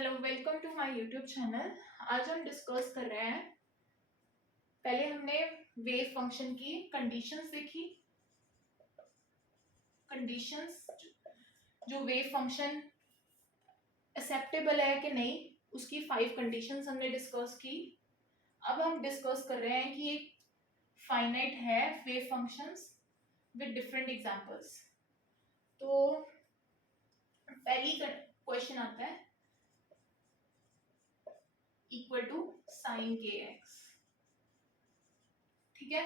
Hello, welcome to my YouTube channel. आज हम discuss कर रहे हैं, पहले हमने वेव फंक्शन की कंडीशंस देखी। कंडीशंस जो वेव फंक्शन एक्सेप्टेबल है कि नहीं, उसकी 5 कंडीशंस हमने डिस्कस की। अब हम डिस्कस कर रहे हैं कि एक फाइनाइट है wave functions with different examples. तो पहली क्वेश्चन आता है इक्वल टू साइन के एक्स। ठीक है,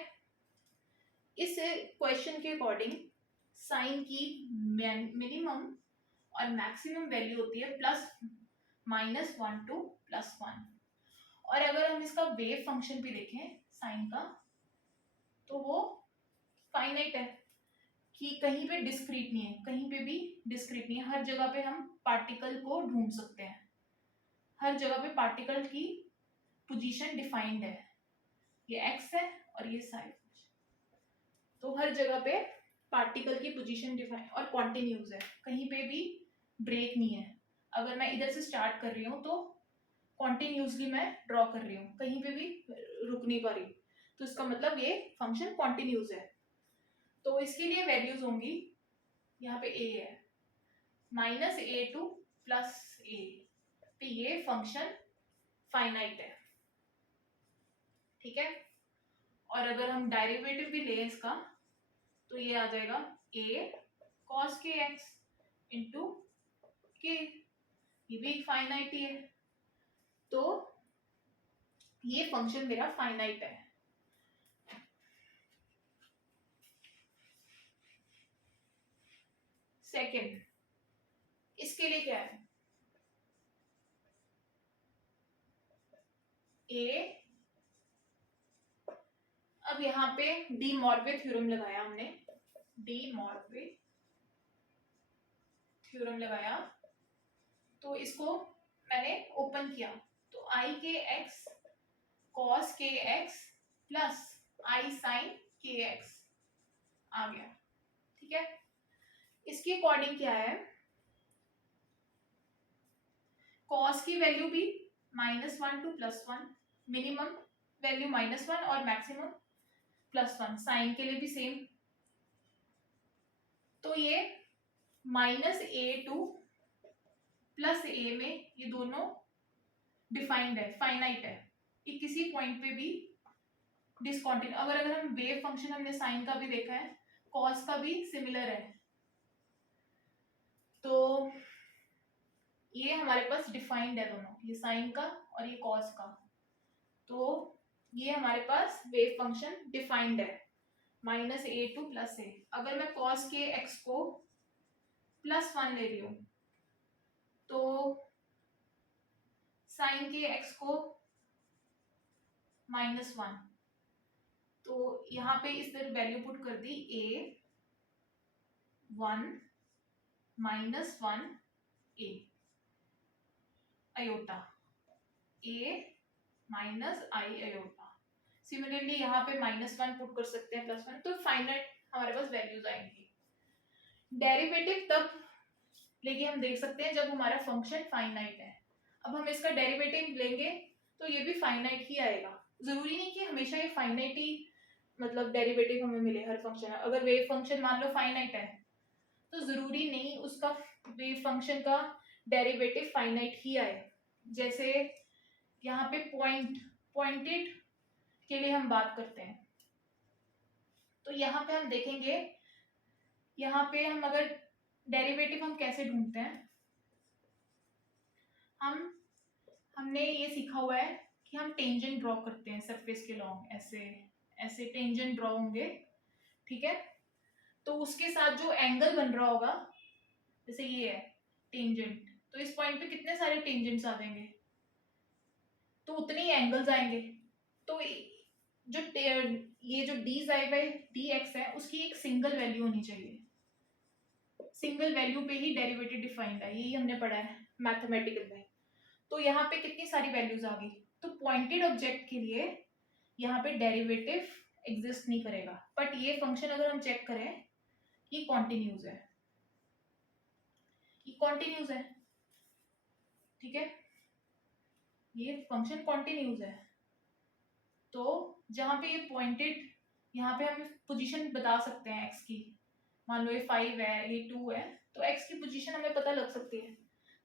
इस क्वेश्चन के अकॉर्डिंग साइन की मिनिमम और मैक्सिमम वैल्यू होती है +(-1 to +1). और अगर हम इसका वेव फंक्शन भी देखें साइन का, तो वो फाइनाइट है कि कहीं पे डिस्क्रीट नहीं है, कहीं पे भी डिस्क्रीट नहीं है। हर जगह पे हम पार्टिकल को ढूंढ सकते हैं, हर जगह पे पार्टिकल की पोजीशन डिफाइंड है। ये एक्स है और ये साइन, तो हर जगह पे पार्टिकल की पोजीशन डिफाइन और कॉन्टिन्यूस है, कहीं पे भी ब्रेक नहीं है। अगर मैं इधर से स्टार्ट कर रही हूँ तो कॉन्टिन्यूसली मैं ड्रॉ कर रही हूँ, कहीं पे भी रुक नहीं पा रही, तो इसका मतलब ये फंक्शन कॉन्टिन्यूस है। तो इसके लिए वैल्यूज होंगी, यहाँ पे a है -a to +a, तो ये फंक्शन फाइनाइट है। ठीक है, और अगर हम डेरिवेटिव भी लें इसका, तो ये आ जाएगा a cos के x इंटू के, ये भी फाइनाइट ही है। तो ये फंक्शन मेरा फाइनाइट है। सेकंड, इसके लिए क्या है, a, अब यहाँ पे डी मॉर्वे थ्योरम लगाया हमने, डी मॉर्वे थ्योरम लगाया, तो इसको मैंने ओपन किया, तो आई के एक्स कॉस के एक्स प्लस आई साइन के एक्स आ गया। ठीक है, इसके अकॉर्डिंग क्या है, कॉस की वैल्यू भी -1 to +1, मिनिमम वैल्यू -1 और मैक्सिमम +1, साइन के लिए भी सेम। तो ये -a to +a में ये दोनों डिफाइंड है, फाइनाइट है, कि किसी पॉइंट पे भी डिसकंटिन्यू। अगर हम वेव फंक्शन हमने साइन का भी देखा है, कॉस का भी सिमिलर है, तो ये हमारे पास डिफाइंड है दोनों, ये साइन का और ये कॉस का, तो ये हमारे पास वेव फंक्शन डिफाइंड है -a to +a। अगर मैं cos के x को +1 ले रही हूँ, तो sin के x को -1, तो यहाँ पे इस तरह वैल्यू पुट कर दी, a1 -1 a iota, a minus I iota. Similarly यहाँ पे -1 पुट कर सकते हैं, +1, तो फाइनाइट हमारे पास वैल्यूज आएंगी। डेरिवेटिव तब लेके हम देख सकते हैं जब हमारा फंक्शन फाइनाइट है। अब हम इसका डेरिवेटिव लेंगे तो ये भी फाइनाइट ही आएगा, जरूरी नहीं कि हमेशा ये फाइनाइट ही मतलब डेरिवेटिव हमें मिले हर फंक्शन। अगर वेव फंक्शन मान लो फाइनाइट है, तो जरूरी नहीं उसका वेव फंक्शन का डेरिवेटिव फाइनाइट ही आए। जैसे यहाँ पे पॉइंटेड के लिए हम बात करते हैं, तो यहाँ पे हम देखेंगे, यहाँ पे हम अगर डेरिवेटिव हम कैसे ढूंढते हैं, हमने ये सीखा हुआ है कि हम टेंजेंट ड्रॉ करते हैं सरफेस के लॉन्ग, ऐसे ऐसे टेंजेंट ड्रॉ होंगे। ठीक है, तो उसके साथ जो एंगल बन रहा होगा, जैसे ये है टेंजेंट, तो इस पॉइंट पे कितने सारे टेंजेंट्स आ जाएंगे, तो उतने ही एंगल्स आएंगे। तो जो ये जो dx है, उसकी एक सिंगल वैल्यू होनी चाहिए, सिंगल वैल्यू पे ही डेरिवेटिव डिफाइंड है, यही हमने पढ़ा है मैथमेटिकल में। तो यहाँ पे कितनी सारी वैल्यूज आ गई, तो पॉइंटेड ऑब्जेक्ट के लिए यहाँ पे डेरिवेटिव एग्जिस्ट नहीं करेगा, बट ये फंक्शन अगर हम चेक करें, ये कॉन्टिन्यूज है, ये कॉन्टिन्यूज है। ठीक है, ये फंक्शन कॉन्टिन्यूज है, तो जहाँ पे ये पॉइंटेड, यहाँ पे हम पोजीशन बता सकते हैं एक्स की। मान लो ये 5 है, ये 2 है, तो एक्स की पोजीशन हमें पता लग सकती है।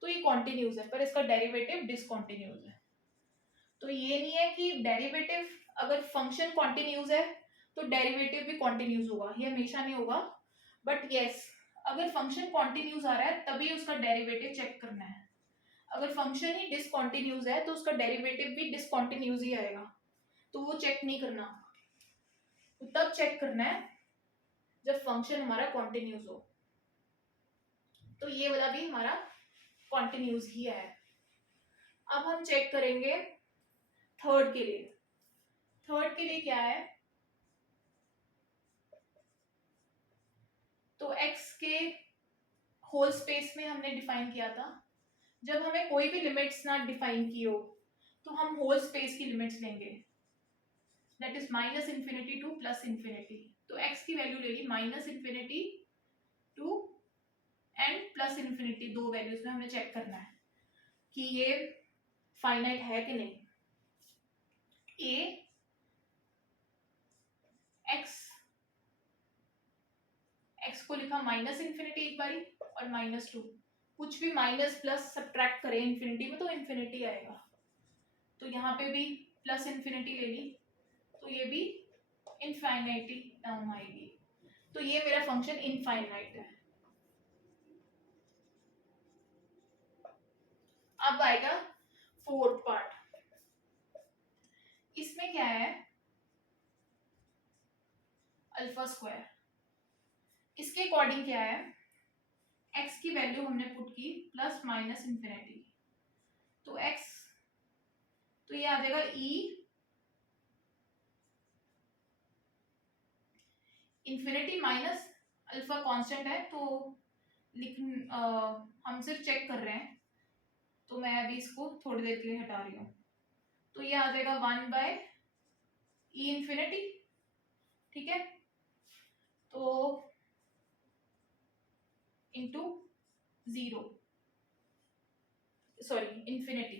तो ये कॉन्टिन्यूज है, पर इसका डेरिवेटिव डिसकॉन्टिन्यूज है। तो ये नहीं है कि डेरिवेटिव, अगर फंक्शन कॉन्टिन्यूज है तो डेरिवेटिव भी कॉन्टिन्यूज होगा, ये हमेशा नहीं होगा। बट यस, अगर फंक्शन कॉन्टिन्यूज आ रहा है तभी उसका डेरिवेटिव चेक करना है। अगर फंक्शन ही डिसकॉन्टिन्यूज है तो उसका डेरिवेटिव भी डिसकॉन्टिन्यूज ही आएगा, तो वो चेक नहीं करना। तो तब चेक करना है जब फंक्शन हमारा कॉन्टिन्यूज हो। तो ये वाला भी हमारा कॉन्टिन्यूज ही है। अब हम चेक करेंगे थर्ड के लिए। थर्ड के लिए क्या है, तो x के होल स्पेस में हमने डिफाइन किया था। जब हमें कोई भी लिमिट्स ना डिफाइन की हो तो हम होल स्पेस की लिमिट्स लेंगे, that is minus infinity to plus infinity. तो x की वैल्यू ले ली minus infinity to and plus infinity, दो वैल्यूज में हमें चेक करना है कि ये फाइनाइट है कि नहीं। a x को लिखा माइनस इन्फिनिटी एक बारी और माइनस टू, कुछ भी माइनस प्लस सब्ट्रैक्ट करें इन्फिनिटी में तो इन्फिनिटी आएगा। तो यहाँ पे भी प्लस इन्फिनिटी ले ली, तो ये भी इनफाइनाइटी टर्म आएगी। तो ये मेरा फंक्शन इनफाइनाइट है। अब आएगा फोर्थ पार्ट। इसमें क्या है, अल्फा स्क्वायर। इसके अकॉर्डिंग क्या है, x की वैल्यू हमने पुट की प्लस माइनस इन्फिनिटी, तो x, तो ये आ जाएगा e infinity minus alpha constant है, तो हम सिर्फ चेक कर रहे हैं, तो मैं अभी इसको थोड़ी देर के लिए हटा रही हूँ। तो ये आ जाएगा 1 बाय ई इन्फिनिटी, ठीक है, तो इंटू 0, सॉरी इन्फिनिटी,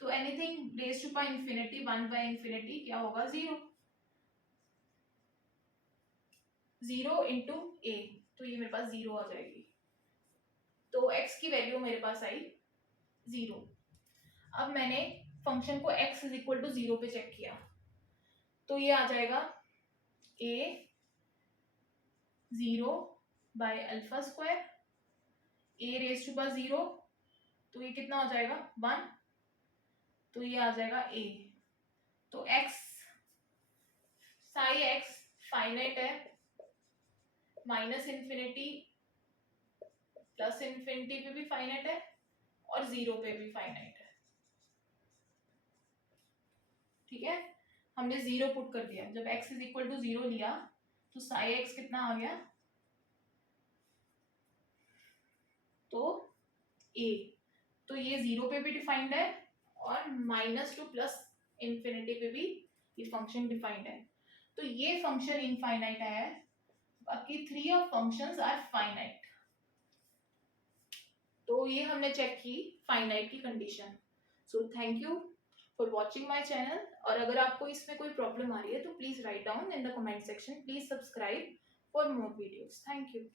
तो anything raise to pi infinity 1 by infinity क्या होगा, 0, 0 इंटू ए, तो ये मेरे पास 0 आ जाएगी। तो x की वैल्यू मेरे पास आई 0। अब मैंने फंक्शन को x इज इक्वल टू 0 पे चेक किया, तो ये आ जाएगा a 0 by alpha square, a raise to power 0, तो ये कितना हो जाएगा 1, तो ये आ जाएगा a। तो x साई x फाइनाइट है, माइनस इन्फिनिटी प्लस इन्फिनिटी पे भी फाइनाइट है और 0 पे भी फाइनाइट है, ठीक है। हमने 0 पुट कर दिया, जब x इज इक्वल टू 0 लिया तो साई x कितना आ गया, तो a, तो ये 0 पे भी डिफाइंड है और माइनस टू प्लस इन्फिनिटी पे भी ये फंक्शन डिफाइंड है। तो ये फंक्शन इनफाइनाइट है, बाकी 3 ऑफ फंक्शंस आर फाइनाइट। तो ये हमने चेक की फाइनाइट की condition. So thank you for watching my channel, और अगर आपको इसमें कोई प्रॉब्लम आ रही है तो please write down in the comment section, please subscribe for more videos. Thank you.